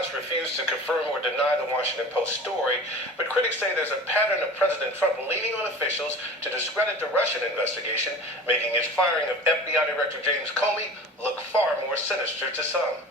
House refused to confirm or deny the Washington Post story, but critics say there's a pattern of President Trump leaning on officials to discredit the Russian investigation, making his firing of FBI Director James Comey look far more sinister to some.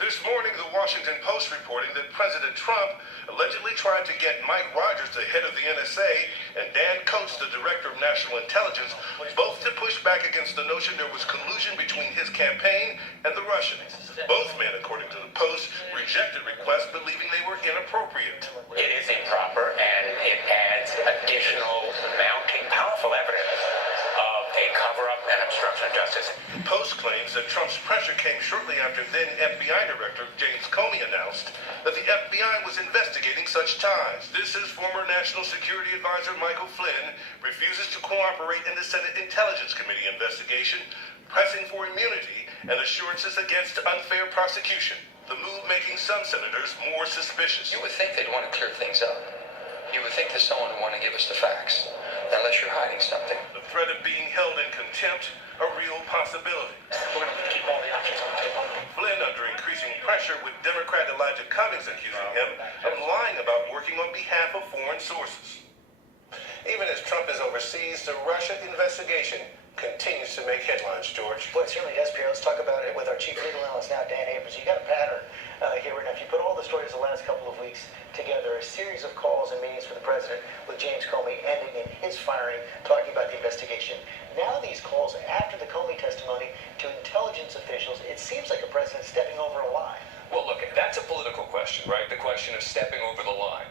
This morning, the Washington Post reporting that President Trump allegedly tried to get Mike Rogers, the head of the NSA, and Dan Coats, the director of national intelligence, both to push back against the notion there was collusion between his campaign and the Russians. Both men, according to the Post, rejected requests, believing they were inappropriate. It is improper, and it adds additional mounting powerful evidence of a cover-up and obstruction of justice. The Post claims that Trump's pressure came shortly after then FBI Director James Comey announced that the FBI was investigating such ties. This is former National Security Advisor Michael Flynn refuses to cooperate in the Senate Intelligence Committee investigation, pressing for immunity and assurances against unfair prosecution. The move making some senators more suspicious. You would think they'd want to clear things up. You would think that someone would want to give us the facts, unless you're hiding something. The threat of being held in contempt, a real possibility. We're going to keep all the options on the table. Flynn under increasing pressure, with Democrat Elijah Cummings accusing him of lying about working on behalf of foreign sources. Even as Trump is overseas, the Russia investigation continues to make headlines, George. Well, it certainly does, Pierre. Let's talk about it with our chief legal analyst now, Dan Abrams. You got a pattern here right now. If you put all the stories the last couple of weeks together, a series of calls and meetings for the president with James Comey ending in his firing, talking about the investigation. Now these calls after the Comey testimony to intelligence officials, it seems like a president stepping over a line. Well, look, that's a political question, right? The question of stepping over the line.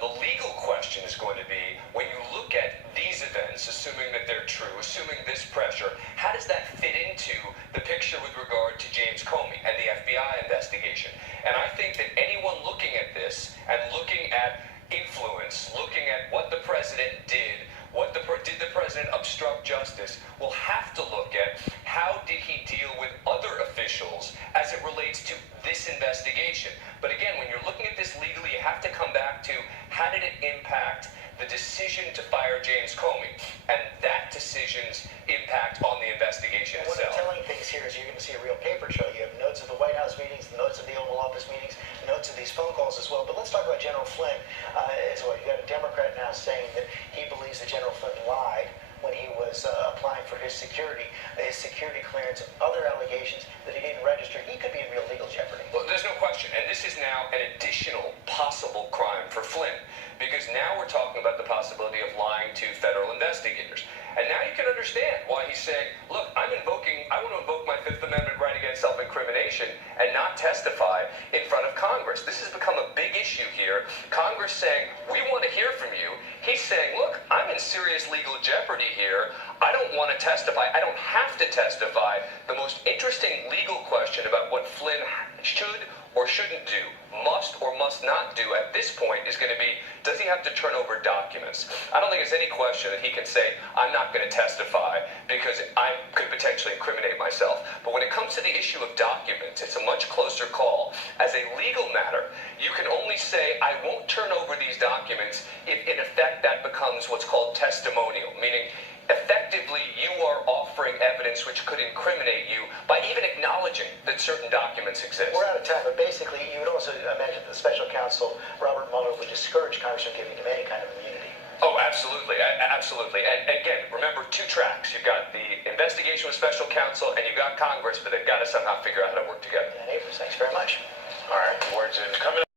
The legal question is going to be, when you look at these events, assuming that they're true, assuming this pressure, how does that fit into the picture with regard to James Comey and the FBI investigation? And I think that anyone looking at this and looking at influence, looking at what the president did, did the president obstruct justice, will have to look at how did he deal with other officials as it relates to this investigation. But again, when you're looking at this legally, you have to come back to how did it impact the decision to fire James Comey and that decision's impact on the investigation One itself. of the telling things here is you're going to see a real paper trail. You have notes of the White House meetings, notes of the Oval Office meetings, notes of these phone calls as well. But let's talk about General Flynn as well. You've got a Democrat now saying that he believes that General Flynn lied when he was applying for his security clearance, other allegations that he didn't register. He could be in real legal jeopardy. Well, there's no question. And this is now an additional possible crime for Flynn, because now we're talking about the possibility of lying to federal investigators. And now you can understand why he's saying, look, I want to invoke my Fifth Amendment right against self-incrimination and not testify in front of Congress. This has become a big issue here. Congress saying, we want to hear from you. He's saying, look, I'm in serious legal jeopardy here. I don't want to testify. I don't have to testify. The most interesting legal question about what Flynn should or shouldn't do, must or must not do at this point is going to be, does he have to turn over documents? I don't think there's any question that he can say, I'm not going to testify because I could potentially incriminate myself. But when it comes to the issue of documents, it's a much closer call. As a legal matter, you can only say, I won't turn over these documents if in effect that becomes what's called testimonial, meaning effectively you are offering evidence which could incriminate you by even acknowledging that certain documents exist. We're out of time, but basically you would also imagine that the special counsel, Robert Mueller, would discourage Congress from giving him any kind of immunity. Oh, absolutely. Absolutely. And again, remember, two tracks. You've got the investigation with special counsel and you've got Congress, but they've got to somehow figure out how to work together. And Abrams, thanks very much. All right, words in coming up.